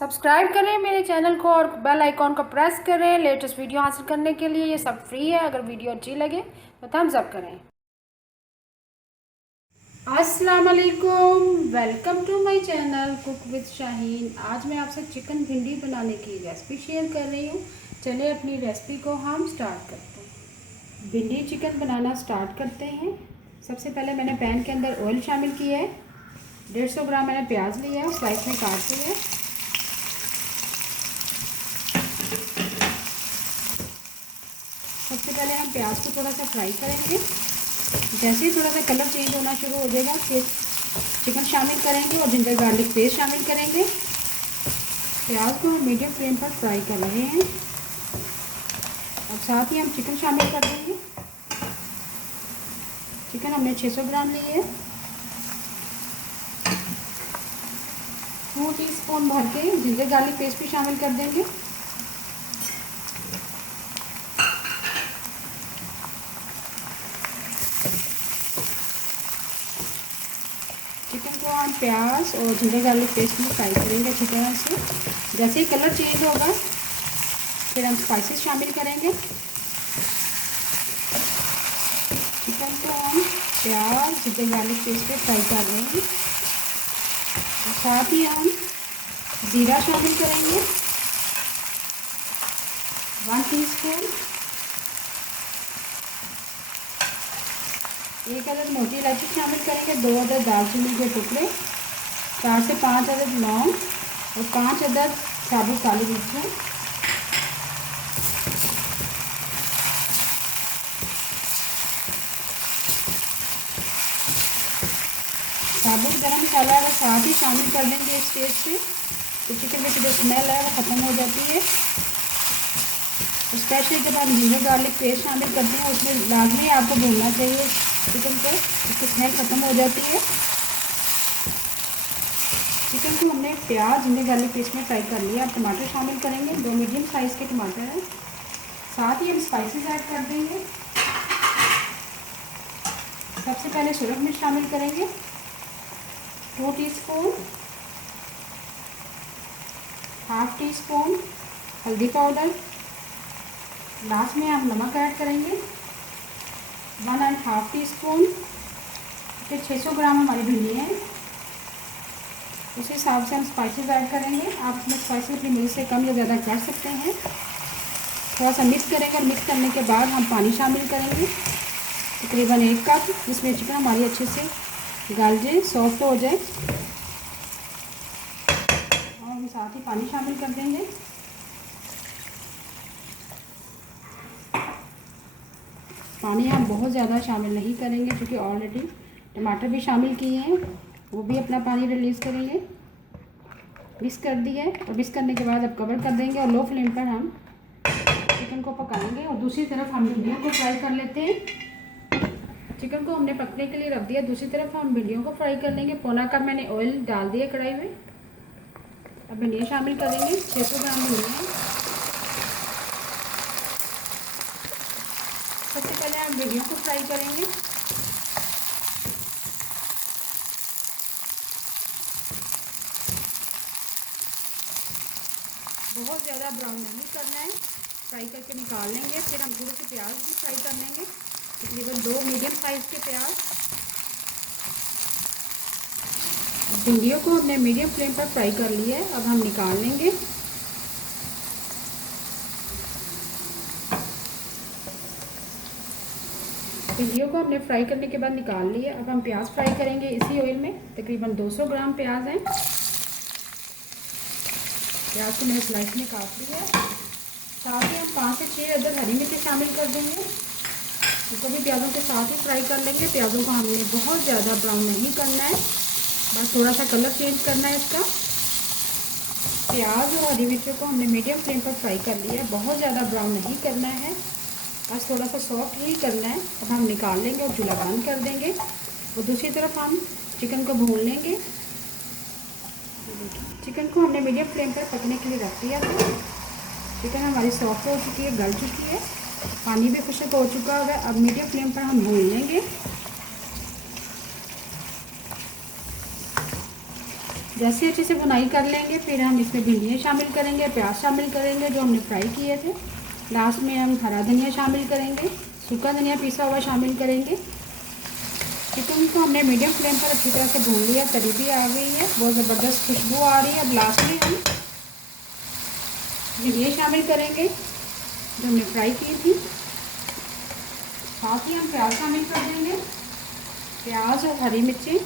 Subscribe करें मेरे channel को और बेल आइकॉन को प्रेस करें लेटेस्ट वीडियो हासिल करने के लिए। ये सब फ्री है। अगर वीडियो अच्छी लगे तो थम्स अप करें। अस्सलाम वालेकुम, welcome to my channel cook with Shaheen. आज मैं आपसे चिकन भिंडी बनाने की रेसिपी शेयर कर रही हूँ। चलिए अपनी रेसिपी को हम स्टार्ट करते हैं। भिंडी चिकन बनाना स्टार्ट करते हैं। सबसे पहले मैंने पैन के अंदर ऑयल शामिल किया है। 150 ग्राम मैंने प्याज लिया है, स्लाइस में काट लिया है। सबसे पहले हम प्याज को थोड़ा सा फ्राई करेंगे। जैसे ही थोड़ा सा कलर चेंज होना शुरू हो जाएगा फिर चिकन शामिल करेंगे और जिंजर गार्लिक पेस्ट शामिल करेंगे। प्याज को हम मीडियम फ्लेम पर फ्राई कर रहे हैं और साथ ही हम चिकन शामिल कर देंगे। चिकन हमने 600 ग्राम ली है। 2 टीस्पून भर के जिंजर गार्लिक पेस्ट भी शामिल कर देंगे। चिकन को हम प्याज और जिंजर गार्लिक पेस्ट में फ्राई करेंगे अच्छी तरह से। जैसे ही कलर चेंज होगा फिर हम स्पाइसेस शामिल करेंगे। चिकन को हम प्याज जिंजर गार्लिक पेस्ट में फ्राई कर देंगे। साथ ही हम जीरा शामिल करेंगे 1 टीस्पून। 1 अदद मोटी इलायची शामिल करेंगे। 2 अदद दालचीनी के टुकड़े, 4 से 5 अदद लौंग और 5 अदद साबुत काली मिर्च। साबुत गरम मसाला अगर साथ ही शामिल कर देंगे इस स्टेज पे तो चिकन में जो स्मेल है वो ख़त्म हो जाती है। स्पेशली जब आप जिंजर गार्लिक पेस्ट शामिल करते हैं उसमें लाजमी आपको भूनना चाहिए चिकन को, इसकी स्मेल ख़त्म हो जाती है। चिकन को हमने प्याज जिंजर गार्लिक पेस्ट में फ्राई कर लिया। अब टमाटर शामिल करेंगे। 2 मीडियम साइज़ के टमाटर हैं। साथ ही हम स्पाइसेस ऐड कर देंगे। सबसे पहले सूरज मिर्च शामिल करेंगे 2 टीस्पून। हाफ टी स्पून हल्दी पाउडर। लास्ट में हम नमक ऐड करेंगे 1.5 टीस्पून। फिर 600 ग्राम हमारी भिंडी है, उस हिसाब से हम स्पाइसेस ऐड करेंगे। आप अपने स्पाइसेस अपनी मिर्च से कम या ज़्यादा कर सकते हैं। थोड़ा सा मिक्स करेंगे और मिक्स करने के बाद हम पानी शामिल करेंगे तकरीबन 1 कप, जिसमें चिकन हमारी अच्छे से गल जाए, सॉफ्ट हो जाए। और हम साथ ही पानी शामिल कर देंगे। पानी हम बहुत ज़्यादा शामिल नहीं करेंगे क्योंकि ऑलरेडी टमाटर भी शामिल किए हैं, वो भी अपना पानी रिलीज़ करेंगे। मिक्स कर दिया है और मिक्स करने के बाद अब कवर कर देंगे और लो फ्लेम पर हम चिकन को पकाएंगे। और दूसरी तरफ हम भिंडियों को फ्राई कर लेते हैं। चिकन को हमने पकने के लिए रख दिया, दूसरी तरफ हम भिंडियों को फ्राई कर लेंगे। पौना कप मैंने ऑयल डाल दिया कढ़ाई में। अब भिंडियाँ शामिल करेंगे 600 ग्राम भिंडियाँ। सबसे पहले हम भिंडियों को फ्राई करेंगे। बहुत ज़्यादा ब्राउन नहीं करना है, फ्राई करके निकाल लेंगे। फिर हम थोड़े से प्याज भी फ्राई कर लेंगे, तकरीबन 2 मीडियम साइज़ के प्याज। भिंडियों को हमने मीडियम फ्लेम पर फ्राई कर लिया है, अब हम निकाल लेंगे। भिंडियों को हमने फ्राई करने के बाद निकाल लिया। अब हम प्याज फ्राई करेंगे इसी ऑयल में। तकरीबन 200 ग्राम प्याज हैं। प्याज को मैंने स्लाइस में काट लिया। साथ ही हम 5 से 6 अदद हरी मिर्च शामिल कर देंगे। इसको भी प्याज़ों के साथ ही फ्राई कर लेंगे। प्याज़ों को हमने बहुत ज़्यादा ब्राउन नहीं करना है, बस थोड़ा सा कलर चेंज करना है इसका। प्याज और हरी मिर्चों को हमने मीडियम फ्लेम पर फ्राई कर लिया है, बहुत ज़्यादा ब्राउन नहीं करना है, बस थोड़ा सा सॉफ्ट ही करना है। अब हम निकाल लेंगे और चूल्हा बंद कर देंगे और दूसरी तरफ हम चिकन को भून लेंगे। चिकन को हमने मीडियम फ्लेम पर पकने के लिए रख दिया था। चिकन हमारी सॉफ्ट हो चुकी है, गल चुकी है, पानी भी खुश्क हो चुका है। अब मीडियम फ्लेम पर हम भून लेंगे। जैसे अच्छे से बुनाई कर लेंगे फिर हम इसमें भिंडियाँ शामिल करेंगे, प्याज शामिल करेंगे जो हमने फ्राई किए थे। लास्ट में हम हरा धनिया शामिल करेंगे, सूखा धनिया पिसा हुआ शामिल करेंगे। चिकन को हमने मीडियम फ्लेम पर अच्छी तरह से भून लिया, तरी भी आ गई है, बहुत ज़बरदस्त खुशबू आ रही है। अब लास्ट में हम भिंडियाँ शामिल करेंगे जो हमने फ्राई की थी। साथ ही हम प्याज शामिल कर देंगे, प्याज और हरी मिर्ची।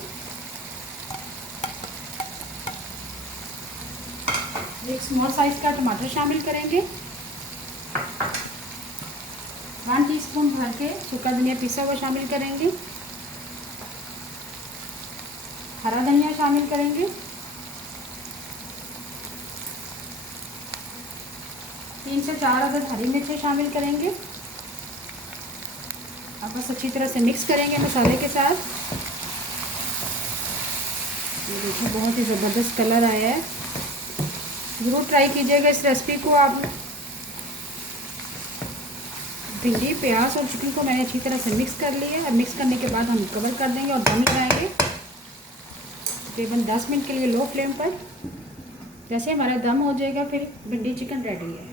एक स्मॉल साइज़ का टमाटर शामिल करेंगे। 1 टीस्पून भर के सूखा धनिया पिसा हुआ शामिल करेंगे, हरा धनिया शामिल करेंगे, 3 से 4 अदद हरी मिर्चें शामिल करेंगे। अब बस अच्छी तरह से मिक्स करेंगे मसाले के साथ। ये देखिए बहुत ही ज़बरदस्त कलर आया है। ज़रूर ट्राई कीजिएगा इस रेसिपी को आप। भिंडी, प्याज और चिकन को मैंने अच्छी तरह से मिक्स कर लिया है। अब मिक्स करने के बाद हम कवर कर देंगे और दम लगाएंगे तकरीबन 10 मिनट के लिए लो फ्लेम पर। जैसे हमारा दम हो जाएगा फिर भिंडी चिकन रेडी है।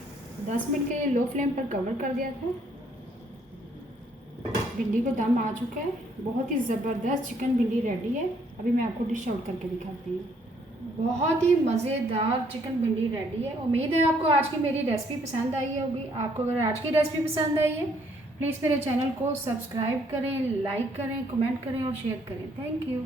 10 मिनट के लिए लो फ्लेम पर कवर कर दिया था। भिंडी को दम आ चुका है, बहुत ही ज़बरदस्त चिकन भिंडी रेडी है। अभी मैं आपको डिश आउट करके दिखाती हूँ। बहुत ही मज़ेदार चिकन भिंडी रेडी है। उम्मीद है आपको आज की मेरी रेसिपी पसंद आई होगी। आपको अगर आज की रेसिपी पसंद आई है प्लीज़ मेरे चैनल को सब्सक्राइब करें, लाइक करें, कमेंट करें और शेयर करें। Thank you.